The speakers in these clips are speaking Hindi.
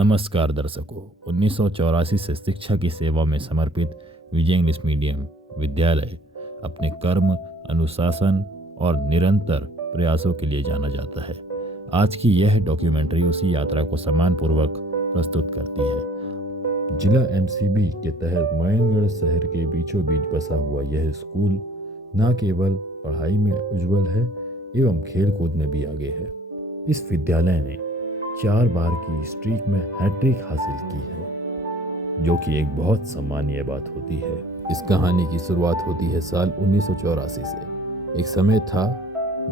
नमस्कार दर्शकों। 1984 से शिक्षा की सेवा में समर्पित विजय इंग्लिश मीडियम विद्यालय अपने कर्म, अनुशासन और निरंतर प्रयासों के लिए जाना जाता है। आज की यह डॉक्यूमेंट्री उसी यात्रा को सम्मानपूर्वक प्रस्तुत करती है। जिला एमसीबी के तहत मयनगढ़ शहर के बीचों बीच बसा हुआ यह स्कूल न केवल पढ़ाई में उज्जवल है एवं खेल कूद में भी आगे है। इस विद्यालय ने 4 बार की स्ट्रीक में हैट्रिक हासिल की है, जो कि एक बहुत सम्मानीय बात होती है। इस कहानी की शुरुआत होती है साल 1984 से। एक समय था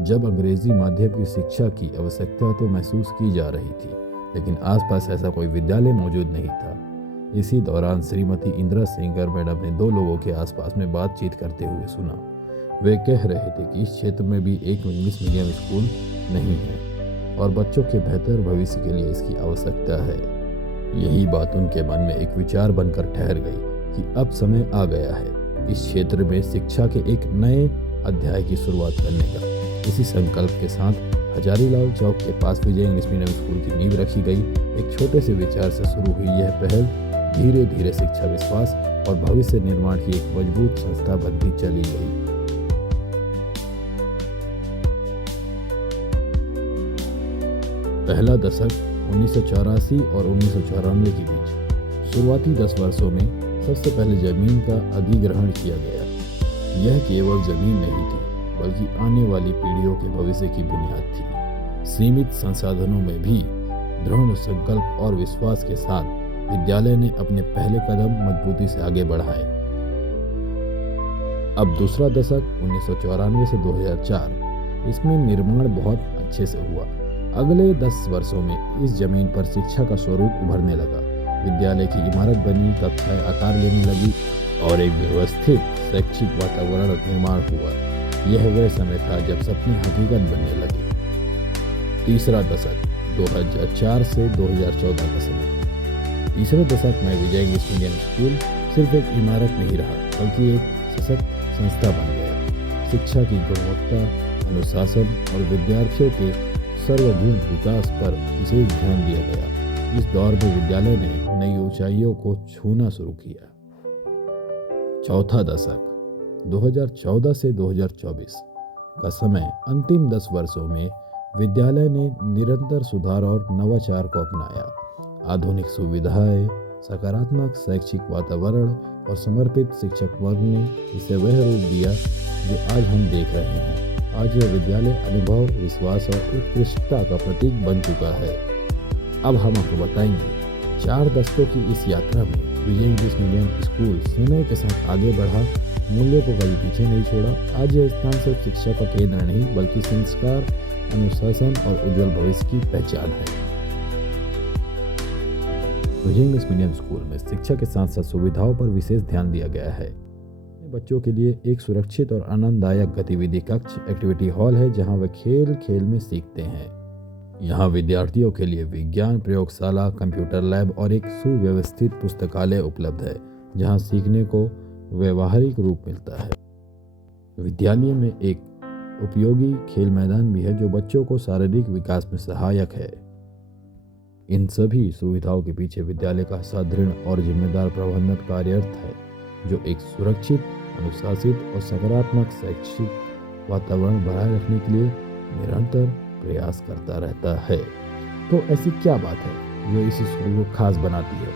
जब अंग्रेजी माध्यम की शिक्षा की आवश्यकता तो महसूस की जा रही थी, लेकिन आसपास ऐसा कोई विद्यालय मौजूद नहीं था। इसी दौरान श्रीमती इंदिरा सेंगर मैडम ने 2 लोगों के आसपास में बातचीत करते हुए सुना। वे कह रहे थे कि इस क्षेत्र में भी एक इंग्लिश मीडियम स्कूल नहीं है और बच्चों के बेहतर भविष्य के लिए इसकी आवश्यकता है। यही बात उनके मन में एक विचार बनकर ठहर गई कि अब समय आ गया है इस क्षेत्र में शिक्षा के एक नए अध्याय की शुरुआत करने का। इसी संकल्प के साथ हजारीलाल चौक के पास विजय इंग्लिश मीडियम स्कूल की नींव रखी गई। एक छोटे से विचार से शुरू हुई यह पहल धीरे धीरे शिक्षा विश्वास और भविष्य निर्माण की एक मजबूत संस्था बनती चली गई। पहला दशक 1984 और 1994 के बीच। शुरुआती 10 वर्षों में सबसे पहले जमीन का अधिग्रहण किया गया। यह केवल जमीन नहीं थी, बल्कि आने वाली पीढ़ियों के भविष्य की बुनियाद थी। सीमित संसाधनों में भी दृढ़ संकल्प और विश्वास के साथ विद्यालय ने अपने पहले कदम मजबूती से आगे बढ़ाए। अब दूसरा दशक 1994 से 2004। इसमें निर्माण बहुत अच्छे से हुआ। अगले 10 वर्षों में इस जमीन पर शिक्षा का स्वरूप उभरने लगा। विद्यालय की इमारत बनी, कक्षाएं आकार लेने लगी और एक व्यवस्थित शैक्षिक वातावरण निर्माण हुआ। यह वह समय था जब सपने हकीकत बनने लगे। तीसरा दशक 2004 से 2014 का समय। तीसरे दशक में विजय इंग्लिश मीडियम स्कूल सिर्फ एक इमारत नहीं रहा, बल्कि एक सशक्त संस्था बन गया। शिक्षा की गुणवत्ता, अनुशासन और विद्यार्थियों के सर्वगुण विकास पर विशेष ध्यान दिया गया। इस दौर में विद्यालय ने नई ऊंचाइयों को छूना शुरू किया। चौथा दशक 2014 से 2024 का समय। अंतिम 10 वर्षों में विद्यालय ने निरंतर सुधार और नवाचार को अपनाया। आधुनिक सुविधाएं, सकारात्मक शैक्षिक वातावरण और समर्पित शिक्षक वर्ग ने इसे वह रूप दिया जो आज हम देख रहे हैं। आज यह विद्यालय अनुभव, विश्वास और उत्कृष्टता का प्रतीक बन चुका है। अब हम आपको बताएंगे 4 दशकों की इस यात्रा में विजय इंग्लिश मीडियम स्कूल समय के साथ आगे बढ़ा, मूल्यों को कभी पीछे नहीं छोड़ा। आज यह स्थान सिर्फ शिक्षा का केंद्र नहीं, बल्कि संस्कार, अनुशासन और उज्जवल भविष्य की पहचान है। विजय इंग्लिश मीडियम स्कूल में शिक्षा के साथ साथ सुविधाओं पर विशेष ध्यान दिया गया है। बच्चों के लिए एक सुरक्षित और आनंददायक गतिविधि कक्ष, एक्टिविटी हॉल है, जहां वे खेल खेल में सीखते हैं। यहां विद्यार्थियों के लिए विज्ञान प्रयोगशाला, कंप्यूटर लैब और एक सुव्यवस्थित पुस्तकालय उपलब्ध है, जहां सीखने को व्यवहारिक रूप मिलता है। विद्यालय में एक उपयोगी खेल मैदान भी है, जो बच्चों को शारीरिक विकास में सहायक है। इन सभी सुविधाओं के पीछे विद्यालय का सुदृढ़ और जिम्मेदार प्रबंधन कार्यरत है, जो एक सुरक्षित, अनुशासित और सकारात्मक शैक्षिक वातावरण बनाए रखने के लिए निरंतर प्रयास करता रहता है। तो ऐसी क्या बात है जो इस स्कूल को खास बनाती है?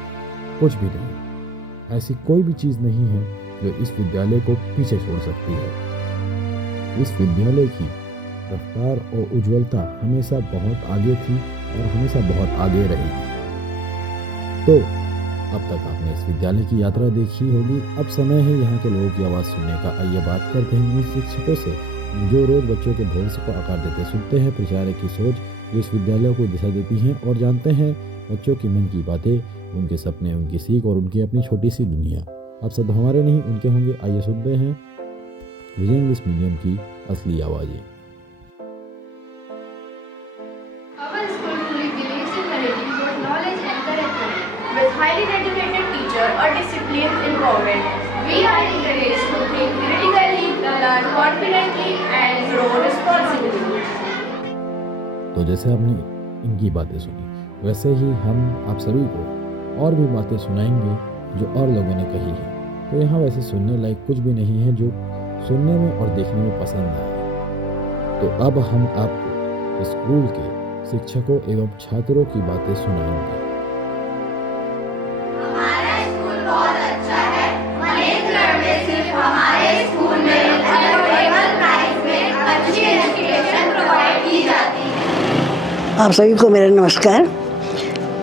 कुछ भी नहीं। ऐसी कोई भी चीज़ नहीं है जो इस विद्यालय को पीछे छोड़ सकती है। इस विद्यालय की रफ्तार और उज्ज्वलता हमेशा बहुत आगे थी और हमेशा बहुत आगे रहेगी। तो अब तक आपने इस विद्यालय की यात्रा देखी होगी। अब समय है यहाँ के लोगों की आवाज़ सुनने का। आइए बात करते हैं उन शिक्षकों से जो रोज बच्चों के भविष्य को आकार देते। सुनते हैं प्रचारक की सोच जो इस विद्यालय को दिशा देती हैं, और जानते हैं बच्चों की मन की बातें, उनके सपने, उनकी सीख और उनकी अपनी छोटी सी दुनिया। अब सब हमारे नहीं, उनके होंगे। आइए सुनते हैं विजय इंग्लिश मीडियम की असली आवाज़ें। With highly dedicated teacher or disciplined environment, we are encouraged to think critically, learn confidently and grow responsibly. तो जैसे आपने इनकी बातें सुनी, वैसे ही हम आप सभी को और भी बातें सुनाएंगे जो और लोगों ने कही है। तो यहाँ वैसे सुनने लायक कुछ भी नहीं है जो सुनने में और देखने में पसंद ना आए। तो अब हम आपको स्कूल के शिक्षकों एवं छात्रों की बातें सुनाएंगे। हमारा स्कूल बहुत अच्छा है। मनेंद्रगढ़ में सिर्फ हमारे स्कूल में अफोर्डेबल प्राइस में अच्छी एजुकेशन प्रोवाइड की जाती है। आप सभी को मेरा नमस्कार।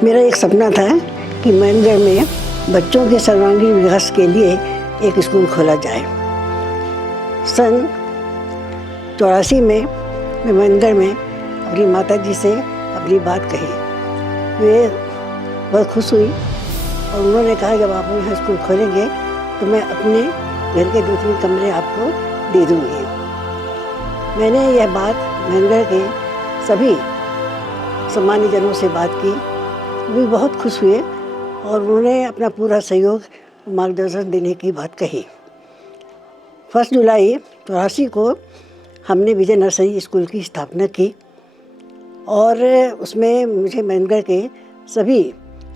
मेरा एक सपना था कि मनेंद्रगढ़ में बच्चों के सर्वांगीण विकास के लिए एक स्कूल खोला जाए। सन 84 में मैं मनेंद्रगढ़ में अपनी माताजी से अपनी बात कही। वे बहुत खुश हुई और उन्होंने कहा जब आप यहाँ स्कूल खोलेंगे तो मैं अपने घर के 2-3 कमरे आपको दे दूँगी। मैंने यह बात मनेंद्रगढ़ के सभी सम्मान्य जनों से बात की। वे बहुत खुश हुए और उन्होंने अपना पूरा सहयोग मार्गदर्शन देने की बात कही। 1 जुलाई 84 को हमने विजय नर्सरी स्कूल की स्थापना की और उसमें मुझे मनेंद्रगढ़ के सभी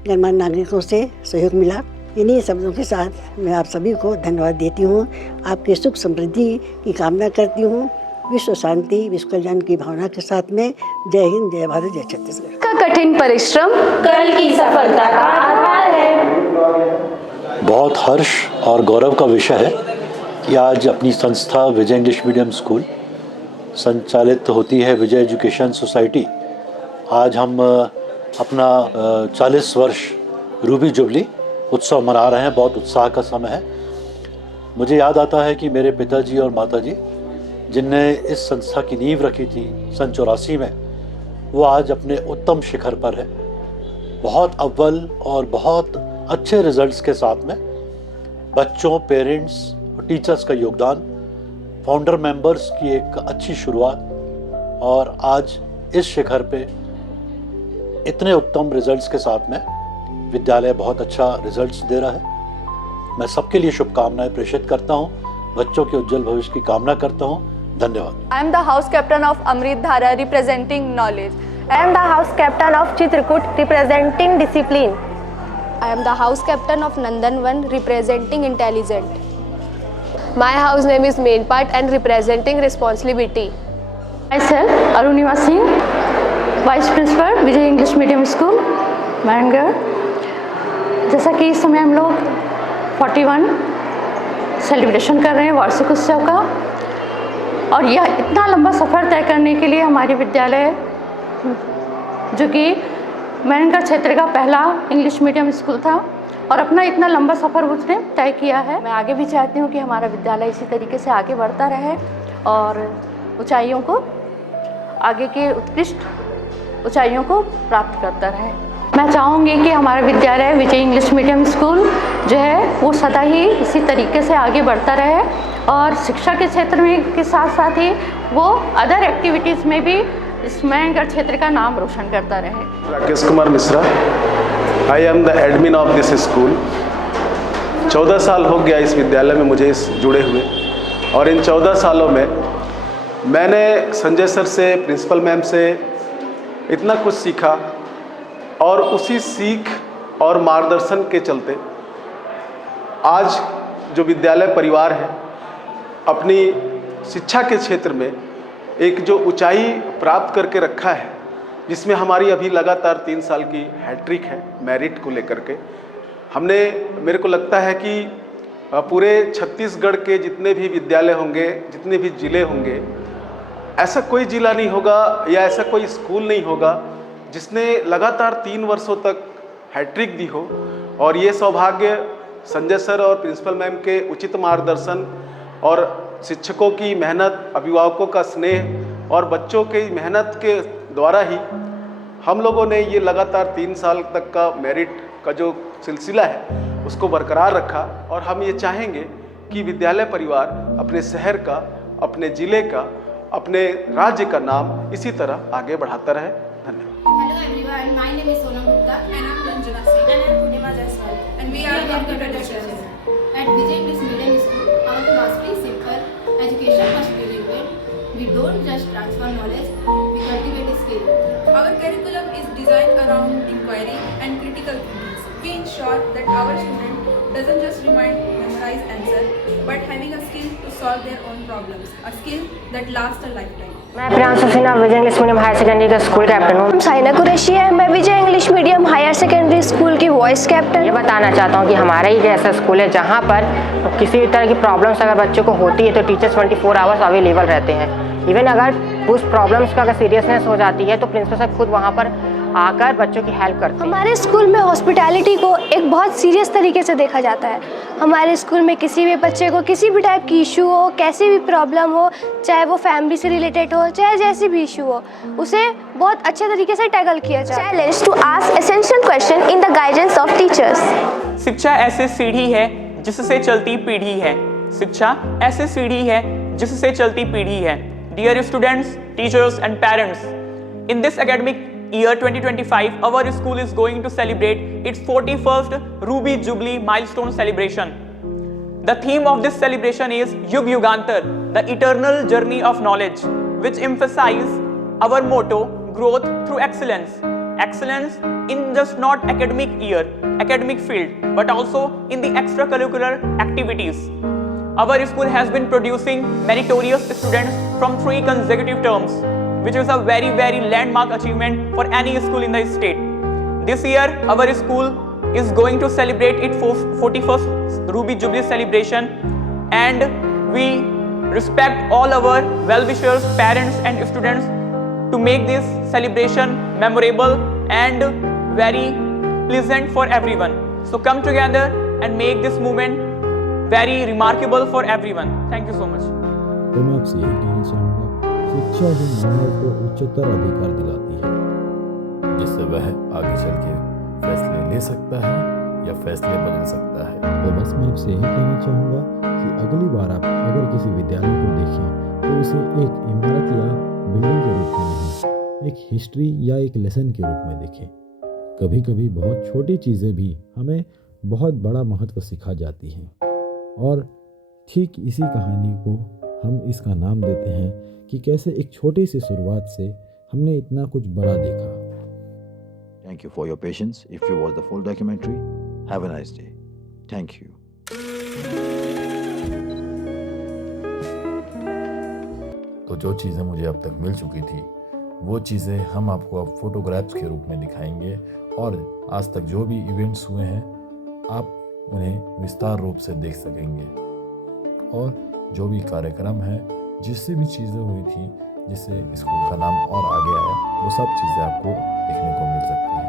गणमान्य नागरिकों से सहयोग मिला। इन्हीं शब्दों के साथ मैं आप सभी को धन्यवाद देती हूँ। आपके सुख समृद्धि की कामना करती हूँ। विश्व शांति विश्व कल्याण की भावना के साथ में जय हिंद, जय भारत, जय छत्तीसगढ़। का कठिन परिश्रम कल की सफलता का आधार है। बहुत हर्ष और गौरव का विषय है कि आज अपनी संस्था विजय इंग्लिश मीडियम स्कूल संचालित होती है विजय एजुकेशन सोसाइटी। आज हम अपना 40 वर्ष रूबी जुबली उत्सव मना रहे हैं। बहुत उत्साह का समय है। मुझे याद आता है कि मेरे पिताजी और माताजी जिनने इस संस्था की नींव रखी थी सन 84 में, वो आज अपने उत्तम शिखर पर है। बहुत अव्वल और बहुत अच्छे रिजल्ट्स के साथ में बच्चों, पेरेंट्स और टीचर्स का योगदान, फाउंडर मेंबर्स की एक अच्छी शुरुआत और आज इस शिखर पे इतने उत्तम रिजल्ट्स के साथ में विद्यालय बहुत अच्छा रिजल्ट्स दे रहा है। मैं सबके लिए शुभकामनाएं प्रेषित करता हूँ, बच्चों के उज्जवल भविष्य की कामना करता हूँ। धन्यवाद। I am the house captain of Amrit Dhara representing knowledge. I am the house captain of Chitrakoot representing discipline. I am the house captain of Nandanvan representing intelligent. My house name is Mainpart and representing responsibility. Myself Arunima Singh, Vice Principal Vijay English Medium School, Manendragarh. जैसा कि इस समय हम लोग 41 सेलिब्रेशन कर रहे हैं वार्षिक उत्सव का, और यह इतना लंबा सफ़र तय करने के लिए हमारे विद्यालय, जो कि मनेंद्रगढ़ क्षेत्र का पहला इंग्लिश मीडियम स्कूल था, और अपना इतना लंबा सफ़र उसने तय किया है। मैं आगे भी चाहती हूँ कि हमारा विद्यालय इसी तरीके से आगे बढ़ता रहे और ऊंचाइयों को, आगे के उत्कृष्ट ऊंचाइयों को प्राप्त करता रहे। मैं चाहूँगी कि हमारा विद्यालय विजय इंग्लिश मीडियम स्कूल जो है वो सदा ही इसी तरीके से आगे बढ़ता रहे और शिक्षा के क्षेत्र में के साथ साथ ही वो अदर एक्टिविटीज़ में भी इस मनेंद्रगढ़ क्षेत्र का नाम रोशन करता रहे। Rakesh Kumar Mishra, I am the admin of this school. 14 साल हो गया इस विद्यालय में मुझे जुड़े हुए, और इन 14 सालों में मैंने संजय सर से, प्रिंसिपल मैम से इतना कुछ सीखा, और उसी सीख और मार्गदर्शन के चलते आज जो विद्यालय परिवार है अपनी शिक्षा के क्षेत्र में एक जो ऊंचाई प्राप्त करके रखा है, जिसमें हमारी अभी लगातार 3 साल की हैट्रिक है मेरिट को लेकर के। हमने, मेरे को लगता है कि पूरे छत्तीसगढ़ के जितने भी विद्यालय होंगे, जितने भी ज़िले होंगे, ऐसा कोई ज़िला नहीं होगा या ऐसा कोई स्कूल नहीं होगा जिसने लगातार 3 वर्षों तक हैट्रिक दी हो। और ये सौभाग्य संजय सर और प्रिंसिपल मैम के उचित मार्गदर्शन और शिक्षकों की मेहनत, अभिभावकों का स्नेह और बच्चों की मेहनत के द्वारा ही हम लोगों ने ये लगातार 3 साल तक का मेरिट का जो सिलसिला है उसको बरकरार रखा। और हम ये चाहेंगे कि विद्यालय परिवार अपने शहर का, अपने ज़िले का, अपने राज्य का नाम इसी तरह आगे बढ़ाता रहे। धन्यवाद। Hello everyone, my name is Sonam Gupta and I am Ranjana Singh and I am Purnima Jaiswal and we are computer teachers. At Vijay English Medium School, our philosophy is simple: education must be lived. We don't just transfer knowledge, we cultivate skill. Our curriculum is designed around inquiry and critical thinking. We ensure that our student doesn't just memorize answer, but having a skill to solve their own problems, a skill that lasts a lifetime. मैं Priyanshu Sinha Vijay English medium higher secondary का स्कूल कैप्टन हूँ। साइना कुरैशी है, मैं Vijay English medium higher secondary school की वॉइस कैप्टन। ये बताना चाहता हूँ कि हमारा ही ऐसा स्कूल है जहाँ पर किसी भी तरह की प्रॉब्लम्स अगर बच्चों को होती है तो टीचर्स 24 आवर्स अवेलेबल रहते हैं। इवन अगर उस प्रॉब्लम्स का अगर सीरियसनेस हो जाती है तो प्रिंसिपल साहब खुद वहाँ पर आकर बच्चों की हेल्प करते हैं। हमारे स्कूल में हॉस्पिटैलिटी को एक बहुत सीरियस तरीके से देखा जाता है। हमारे स्कूल में किसी भी बच्चे को किसी भी टाइप की इशू हो, कैसी भी प्रॉब्लम हो, चाहे वो फैमिली से रिलेटेड हो, चाहे जैसी भी इशू हो, उसे बहुत अच्छे तरीके से टैकल किया जाए। Challenge to ask essential question in the guidance of teachers. शिक्षा ऐसी सीढ़ी है जिससे चलती पीढ़ी है। शिक्षा ऐसी सीढ़ी है जिससे चलती पीढ़ी है। Dear students, teachers and parents, in this academic year 2025, our school is going to celebrate its 41st Ruby Jubilee milestone celebration. The theme of this celebration is Yug Yugantar, the eternal journey of knowledge, which emphasizes our motto, growth through excellence. Excellence in just not academic field, but also in the extracurricular activities. Our school has been producing meritorious students from 3 consecutive terms, which is a very, very landmark achievement for any school in the state. This year, our school is going to celebrate its 41st Ruby Jubilee celebration, and we respect all our well-wishers, parents and students to make this celebration memorable and very pleasant for everyone. So come together and make this moment very remarkable for everyone. Thank you so much. तो मैं आपसे यही कहना चाहूँगा, शिक्षा ही मानव को उच्चतर अधिकार दिलाती है, जिससे वह आगे चल के फैसले ले सकता है या फैसले बदल सकता है। तो बस मैं आपसे यही कहना चाहूँगा कि अगली बार आप अगर किसी विद्यालय को देखें तो उसे एक इमारत या बिल्डिंग के रूप में नहीं, एक हिस्ट्री या एक लेसन के रूप में देखें। कभी कभी बहुत छोटी चीज़ें भी हमें बहुत बड़ा महत्व सिखा जाती हैं, और ठीक इसी कहानी को हम इसका नाम देते हैं कि कैसे एक छोटी सी शुरुआत से हमने इतना कुछ बड़ा देखा। Thank you for your patience. If you watch the full documentary, have a nice day. Thank you. तो जो चीज़ें मुझे अब तक मिल चुकी थी वो चीज़ें हम आपको अब फोटोग्राफ्स के रूप में दिखाएंगे, और आज तक जो भी इवेंट्स हुए हैं आप उन्हें विस्तार रूप से देख सकेंगे, और जो भी कार्यक्रम है, जिससे भी चीज़ें हुई थी जिससे स्कूल का नाम और आगे आया, वो सब चीज़ें आपको देखने को मिल सकती हैं।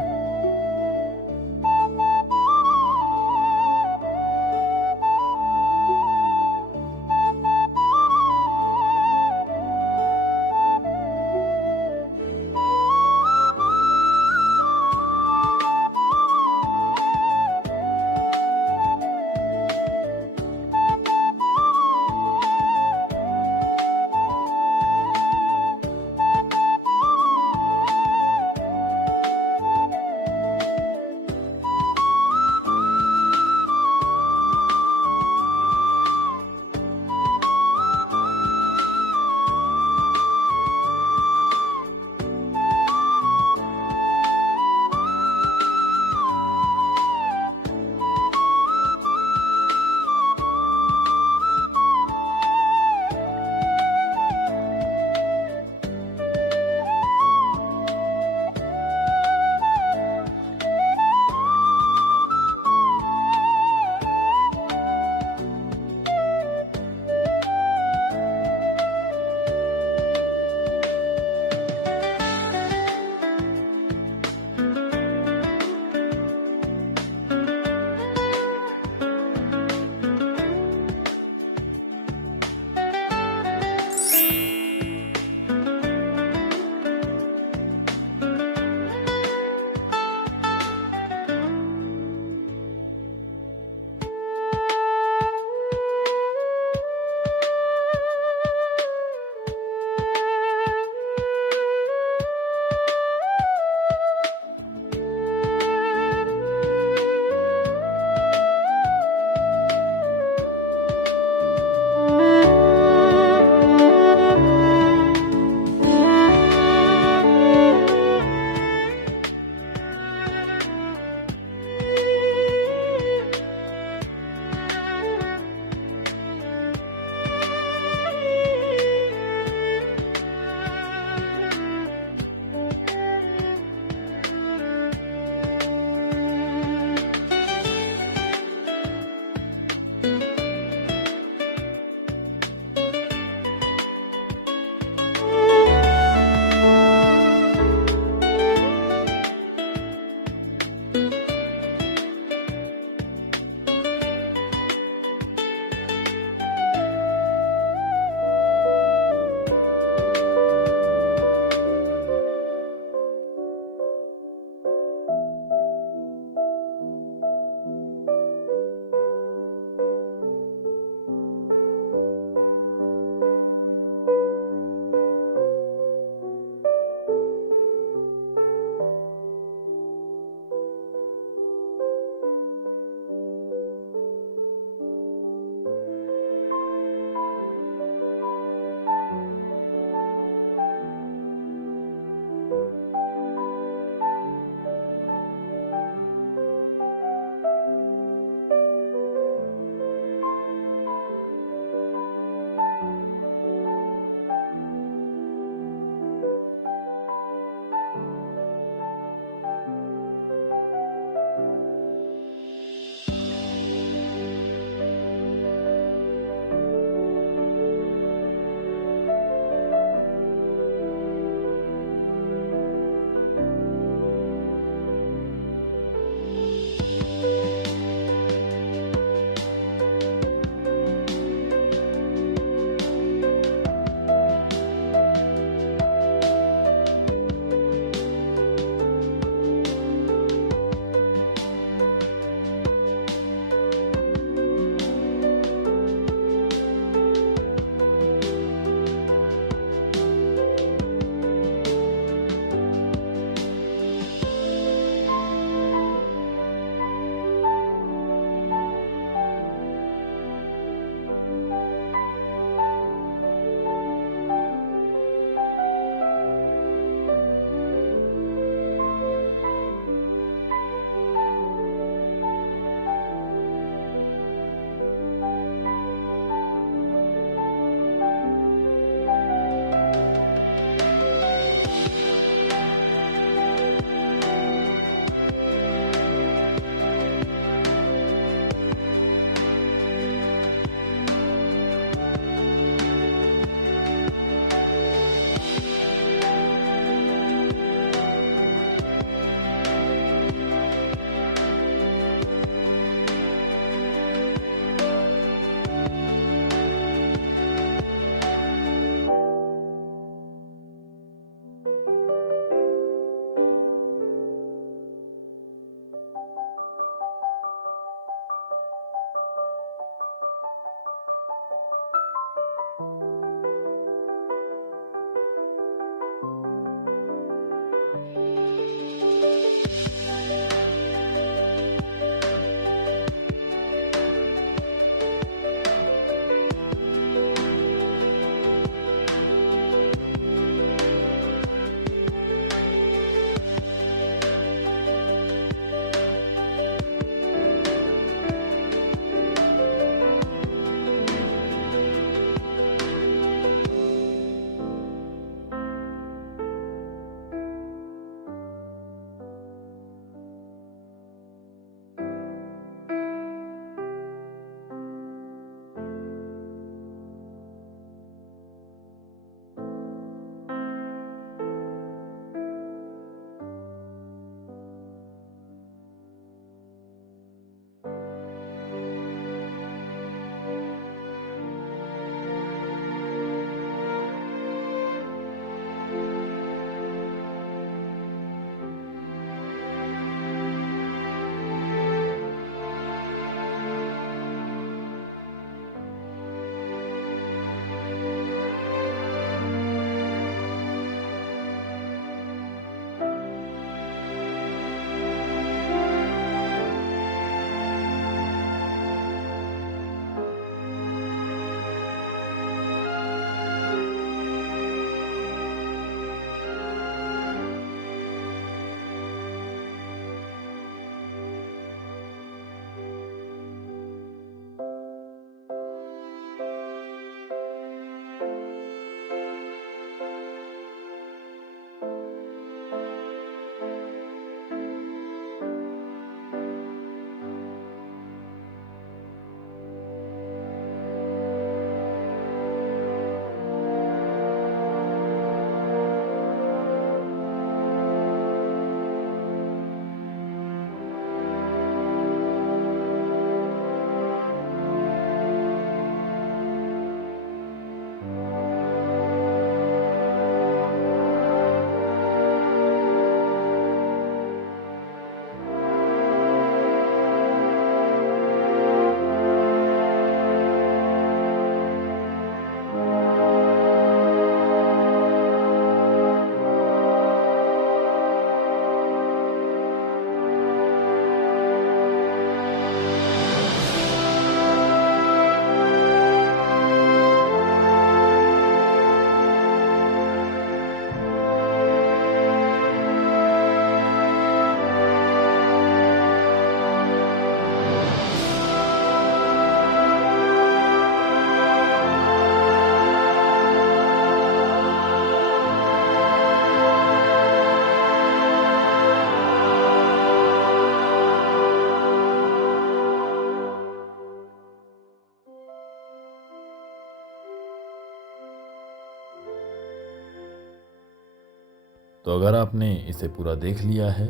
तो अगर आपने इसे पूरा देख लिया है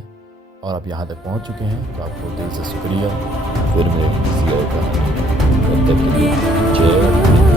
और आप यहाँ तक पहुँच चुके हैं तो आपको दिल से शुक्रिया। फिर मिलेंगे किसी और कहानी में। तब तक के लिए जय।